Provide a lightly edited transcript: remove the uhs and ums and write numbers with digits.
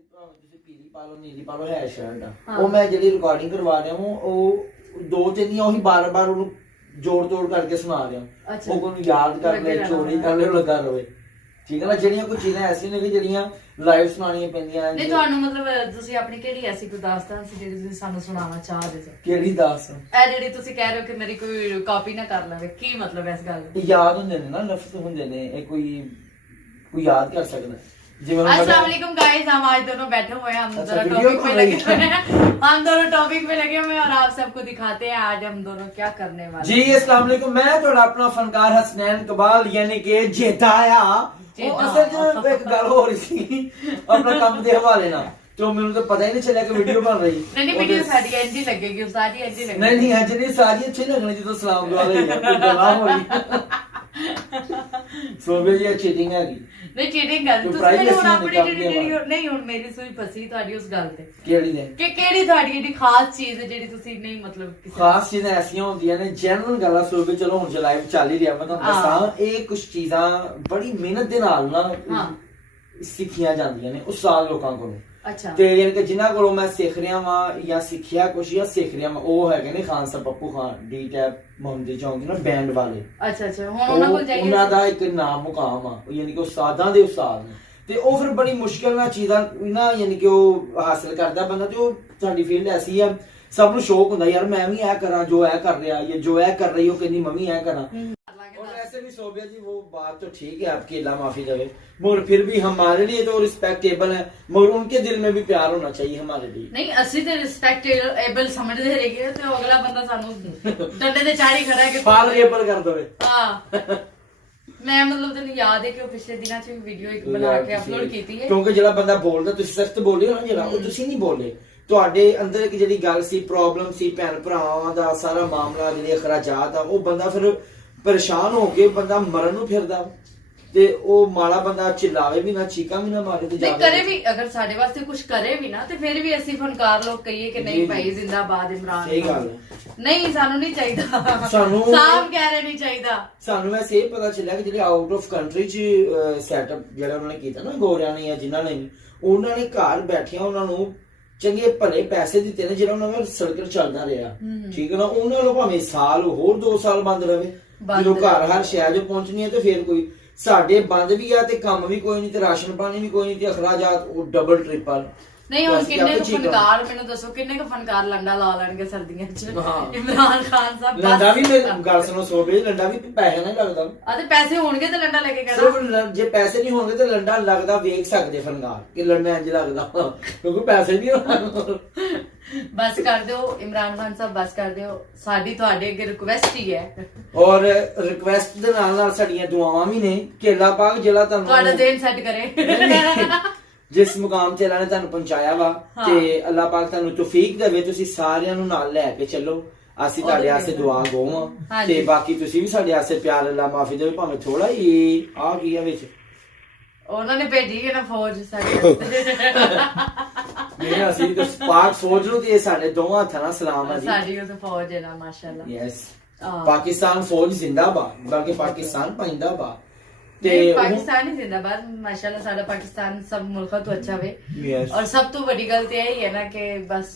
ਤੁਸੀਂ ਪੀਲੀ ਪਾ ਲਓ ਨੀਲੀ ਪਾ ਲਓ ਹੈ ਸ਼ਰਟ ਆ ਉਹ ਮੈਂ ਜਿਹੜੀ ਰਿਕਾਰਡਿੰਗ ਕਰਵਾ ਰਿਹਾ ਹਾਂ ਉਹ ਦੋ ਤਿੰਨ ਹੀ ਉਹੀ ਬਾਰ-ਬਾਰ ਉਹਨੂੰ ਜੋੜ ਕਰਕੇ ਸੁਣਾ ਰਿਹਾ ਉਹ ਕੋਈ ਯਾਦ ਕਰ ਲੈ ਚੋਰੀ ਕਰ ਲੈ ਲੱਗਾ ਰਵੇ ਠੀਕ ਹੈ ਨਾ। ਜਿਹੜੀਆਂ ਕੋਈ ਚੀਜ਼ਾਂ ਐਸੀਆਂ ਨੇ ਕਿ ਜਿਹੜੀਆਂ ਲਾਈਵ ਸੁਣਾਉਣੀਆਂ ਪੈਂਦੀਆਂ ਨਹੀਂ ਤੁਹਾਨੂੰ ਮਤਲਬ ਤੁਸੀਂ ਆਪਣੀ ਕਿਹੜੀ ਐਸੀ ਕੋਈ ਦਾਸਤਾਨ ਸੀ ਜਿਹੜੀ ਤੁਸੀਂ ਸਾਨੂੰ ਸੁਣਾਉਣਾ ਚਾਹਦੇ ਸੀ? ਕਿਹੜੀ ਦਾਸਤਾਨ? ਇਹ ਜਿਹੜੀ ਤੁਸੀਂ ਕਹਿ ਰਹੇ ਹੋ ਕਿ ਮੇਰੀ ਕੋਈ ਕਾਪੀ ਨਾ ਕਰ ਲਵੇ, ਕੀ ਮਤਲਬ ਇਸ ਗੱਲ ਦਾ? ਯਾਦ ਹੁੰਦੇ ਨੇ ਨਾ, ਲਫ਼ਜ਼ ਹੁੰਦੇ ਨੇ, ਇਹ ਕੋਈ ਯਾਦ कर सकता है। अस्सलाम वालेकुम गाइस, हम आज दोनों बैठे हुए हैं, हम दोनों टॉपिक पे लगे हुए हैं, हम दोनों टॉपिक पे लगे हुए हैं और आप सबको दिखाते हैं आज हम दोनों क्या करने वाले। जी अस्सलाम वालेकुम, मैं थोड़ा अपना फनकार हसनैन इकबाल यानी कि जेताया असल जो एक गल हो रही थी अपना काम दे हवाले ना तो मैंने तो पता ही नहीं चला कि वीडियो बन रही। नहीं वीडियो सारी एंजी लगेगी, सारी एंजी लगेगी। नहीं एंजी नहीं, सारी अच्छी लगनी थी तो सलाम दुआ रही है गला हो रही सो भी ये चीटिंग है ਨਹੀਂ ਚੀਟਿੰਗ ਗੱਲ ਤੁਸੀਂ ਮੈਨੂੰ ਹੁਣ ਆਪਣੀ ਜਿਹੜੀ ਨਹੀਂ ਹੁਣ ਮੇਰੀ ਸੂਈ ਫਸੀ ਤੁਹਾਡੀ ਉਸ ਗੱਲ ਤੇ ਕਿਹੜੀ ਨੇ ਕਿ ਕਿਹੜੀ ਤੁਹਾਡੀ ਜਿਹੜੀ ਖਾਸ ਚੀਜ਼ ਹੈ ਜਿਹੜੀ ਤੁਸੀਂ ਨਹੀਂ ਮਤਲਬ ਕਿਸੇ ਖਾਸ ਚੀਜ਼ਾਂ ਐਸੀਆਂ ਹੁੰਦੀਆਂ ਨੇ ਜੈਨੂਇਨ ਗੱਲਾਂ ਸੋ ਵੀ ਚਲੋ ਹੁਣ ਲਾਈਵ ਚੱਲ ਹੀ ਰਿਹਾ ਮੈਂ ਤੁਹਾਨੂੰ ਦੱਸਾਂ ਇਹ ਕੁਝ ਚੀਜ਼ਾਂ ਬੜੀ ਮਿਹਨਤ ਦੇ ਨਾਲ ਨਾ ਸਿੱਖੀਆਂ ਜਾਂਦੀਆਂ ਨੇ ਉਸਤਾਦ ਲੋਕਾਂ ਕੋਲੋਂ। ਅੱਛਾ ਤੇ ਯਾਨੀ ਕਿ ਜਿਨ੍ਹਾਂ ਕੋਲੋਂ ਮੈਂ ਸਿੱਖ ਰਿਹਾ ਵਾਂ ਜਾਂ ਸਿੱਖਿਆ ਕੁਛ ਜਾਂ ਸਿੱਖ ਰਿਹਾ ਵਾਂ ਉਹ ਹੈਗੇ ਨੇ ਖਾਨ ਸਾਹਿਬ ਪੱਪੂ ਖਾਨ ਡੀ ਟੈਪ ਮੁਹੰਮਦੀ ਚੌਂਕ ਨਾ ਬੈਂਡ ਵਾਲੇ। ਅੱਛਾ ਹੁਣ ਉਹਨਾਂ ਕੋਲ ਜਾਈਏ ਉਹਨਾਂ ਦਾ ਇੱਕ ਨਾਮ ਮੁਕਾਮ ਆ ਯਾਨੀ ਕਿ ਉਸਤਾਦਾਂ ਦੇ ਉਸਤਾਦ ਨੇ ਤੇ ਉਹ ਫਿਰ ਬੜੀ ਮੁਸ਼ਕਿਲ ਨਾਲ ਚੀਜ਼ਾਂ ਨਾ ਯਾਨੀ ਕਿ ਉਹ ਹਾਸਲ ਕਰਦਾ ਬੰਦਾ ਤੇ ਉਹ ਸਾਡੀ ਫੀਲਡ ਐਸੀ ਆ ਸਭ ਨੂੰ ਸ਼ੌਕ ਹੁੰਦਾ ਯਾਰ ਮੈਂ ਵੀ ਇਹ ਕਰਾਂ ਜੋ ਇਹ ਕਰ ਰਿਹਾ ਜਾਂ ਜੋ ਇਹ कर रही हो ਕਹਿੰਦੀ मैं भी ਇਹ करा। और ऐसे भी सोबिया जी वो बात तो ठीक है आपकी, अल्लाह माफी देवे, मगर फिर भी हमारे लिए तो रिस्पेक्टेबल है मगर उनके दिल में भी प्यार होना चाहिए हमारे लिए। नहीं असली तो रिस्पेक्टेबल समझते रहिए तो अगला बंदा सानू डंडे ते चाड़ी खड़ा है कि फॉरगेबल कर दवे। हां मैं मतलब तेन याद है कि पिछले दिनों च वीडियो एक बना के अपलोड की है क्योंकि ਜਿਹੜਾ ਬੰਦਾ ਬੋਲਦਾ ਤੁਸੀਂ ਸਖਤ ਬੋਲੇ ਹੋ ਨਾ ਜਿਹੜਾ ਉਹ ਤੁਸੀਂ ਨਹੀਂ ਬੋਲੇ ਤੁਹਾਡੇ ਅੰਦਰ ਇੱਕ ਜਿਹੜੀ ਗੱਲ ਸੀ ਪ੍ਰੋਬਲਮ ਸੀ ਭੈਣ ਭਰਾਵਾਂ ਦਾ ਸਾਰਾ ਮਾਮਲਾ ਜਿਹੜੇ ਅਖਰਾਜਾਤ ਆ ਉਹ ਬੰਦਾ ਫਿਰ ਪਰੇਸ਼ਾਨ ਹੋ ਕੇ ਬੰਦਾ ਮਰਨ ਨੂੰ ਫਿਰਦਾ ਤੇ ਉਹ ਮਾੜਾ ਬੰਦਾ ਚਿल्लावे ਵੀ ਨਾ ਚੀਕਾਂ ਵੀ ਨਾ ਮਾਰੇ ਤੇ ਨਹੀਂ ਕਰੇ ਵੀ ਅਗਰ ਸਾਡੇ ਵਾਸਤੇ ਕੁਝ ਕਰੇ ਵੀ ਨਾ ਤੇ ਫਿਰ ਵੀ ਅਸੀਂ ਫਨਕਾਰ ਲੋਕ ਕਹੀਏ ਕਿ ਨਹੀਂ ਭਾਈ ਜ਼ਿੰਦਾਬਾਦ ਇਮਰਾਨ। ਸਹੀ ਗੱਲ ਨਹੀਂ ਸਾਨੂੰ ਨਹੀਂ ਚਾਹੀਦਾ, ਸਾਨੂੰ ਸਾਫ ਕਹਿ ਰਹੇ ਨਹੀਂ ਚਾਹੀਦਾ ਸਾਨੂੰ। ਵੈਸੇ ਇਹ ਪਤਾ ਚੱਲਿਆ ਕਿ ਜਿਹੜੇ ਆਊਟ ਆਫ ਕੰਟਰੀ ਚ ਸੈਟਅਪ ਜਿਹੜਾ ਉਹਨਾਂ ਨੇ ਕੀਤਾ ਨਾ ਗੋਰਿਆਂ ਨੇ ਜਾਂ ਜਿਨ੍ਹਾਂ ਨੇ ਉਹਨਾਂ ਨੇ ਘਰ ਬੈਠਿਆਂ ਉਹਨਾਂ ਨੂੰ ਚੰਗੇ ਭਲੇ ਪੈਸੇ ਦਿੱਤੇ ਨੇ ਜਿਹੜਾ ਉਹਨਾਂ ਦਾ ਸਰਕਲ ਚੱਲਦਾ ਰਿਹਾ ਠੀਕ ਹੈ ਨਾ। ਉਹਨਾਂ ਨੂੰ ਭਾਵੇਂ ਸਾਲ ਹੋਰ 2 ਸਾਲ ਬੰਦ ਰਵੇ ਜਦੋਂ ਘਰ ਹਰ ਸ਼ਹਿਰ ਜੋ ਪਹੁੰਚਣੀ ਹੈ ਤੇ ਫਿਰ ਕੋਈ ਸਾਡੇ ਬੰਦ ਵੀ ਆ ਤੇ ਕੰਮ ਵੀ ਕੋਈ ਨਹੀਂ ਤੇ ਰਾਸ਼ਨ ਪਾਣੀ ਵੀ ਕੋਈ ਨਹੀਂ ਤੇ ਅਖਰਾਜਾਤ ਉਹ ਡਬਲ ਟ੍ਰਿਪਲ। ਨਹੀਂ ਹੁਣ ਕਿੰਨੇ ਕੁ ਫਨਕਾਰ ਮੈਨੂੰ ਦੱਸੋ ਕਿੰਨੇ ਕੁ ਫਨਕਾਰ ਲੰਡਾ ਲਾ ਲੈਣਗੇ ਸਰਦੀਆਂ ਚ? ਇਮਰਾਨ ਖਾਨ ਸਾਹਿਬ ਲੰਡਾ ਵੀ ਮੇਰੀ ਗੱਲ ਸੁਣੋ ਸੋਬੇ ਲੰਡਾ ਵੀ ਪੈਸੇ ਨਹੀਂ ਲੱਗਦਾ ਆ ਤੇ ਪੈਸੇ ਹੋਣਗੇ ਤੇ ਲੰਡਾ ਲੈ ਕੇ ਕਹਿਣਾ ਸਿਰਫ ਜੇ ਪੈਸੇ ਨਹੀਂ ਹੋਣਗੇ ਤੇ ਲੰਡਾ ਲੱਗਦਾ ਵੇਖ ਸਕਦੇ ਫਨਕਾਰ ਕਿ ਲੰਡਾ ਇੰਜ ਲੱਗਦਾ ਕਿਉਂਕਿ ਪੈਸੇ ਨਹੀਂ ਹੋਣਗੇ। बस कर दो इमरान खान साहब, बस कर दो, साडी ਤੁਹਾਡੇ ਅੱਗੇ ਰਿਕੁਐਸਟ ਹੀ ਹੈ ਔਰ ਰਿਕੁਐਸਟ ਦੇ ਨਾਲ ਨਾਲ ਸਾਡੀਆਂ ਦੁਆਵਾਂ ਵੀ ਨੇ ਕਿ ਅੱਲਾਹ ਪਾਕ ਜਿਹੜਾ ਤੁਹਾਨੂੰ ਤੁਹਾਡਾ ਦਿਨ ਸੈੱਟ ਕਰੇ ਜਿਸ ਮੁਕਾਮ ਤੇ ਅੱਲਾਹ ਨੇ ਤੁਹਾਨੂੰ ਪਹੁੰਚਾਇਆ ਵਾ ਤੇ ਅੱਲਾਹ ਪਾਕ ਤੁਹਾਨੂੰ ਤੌਫੀਕ ਦੇਵੇ ਤੁਸੀਂ ਸਾਰਿਆਂ ਨੂੰ ਨਾਲ ਲੈ ਕੇ ਚੱਲੋ। ਅਸੀਂ ਤੁਹਾਡੇ ਵਾਸਤੇ ਦੁਆ ਗੋਵਾਂ ਤੇ ਬਾਕੀ ਤੁਸੀਂ ਵੀ ਸਾਡੇ ਵਾਸਤੇ ਪਿਆਰ ਅੱਲਾਹ ਮਾਫੀ ਦੇਵੇ ਭਾਵੇਂ ਥੋੜਾ ਹੀ ਆ ਗਿਆ ਵਿੱਚ ਉਹਨਾਂ ਨੇ ਭੇਜੀ ਹੈ ਨਾ ਫੌਜ ਸਾਡੇ ਨਹੀਂ ਅਸੀਂ ਤਾਂ ਪਾਕ ਫੌਜ ਨੂੰ ਤੇ ਸਾਡੇ ਦੋਵਾਂ ਹੱਥਾਂ ਨਾਲ ਸਲਾਮ ਆ ਜੀ ਸਾਡੀ ਉਸ ਫੌਜ ਹੈ ਨਾ ਮਾਸ਼ਾਅੱਲਾ। ਯੈਸ ਪਾਕਿਸਤਾਨ ਫੌਜ ਜ਼ਿੰਦਾਬਾਦ ਬਲਕਿ ਪਾਕਿਸਤਾਨ ਪਾਇੰਦਾਬਾਦ ਤੇ ਪਾਕਿਸਤਾਨ ਹੀ ਜ਼ਿੰਦਾਬਾਦ ਮਾਸ਼ਾਅੱਲਾ। ਸਾਡਾ ਪਾਕਿਸਤਾਨ ਸਭ ਮੁਲਕਾਂ ਤੋਂ ਅੱਛਾ ਵੇ ਔਰ ਸਭ ਤੋਂ ਵੱਡੀ ਗੱਲ ਤੇ ਇਹ ਹੀ ਹੈ ਨਾ ਕਿ ਬਸ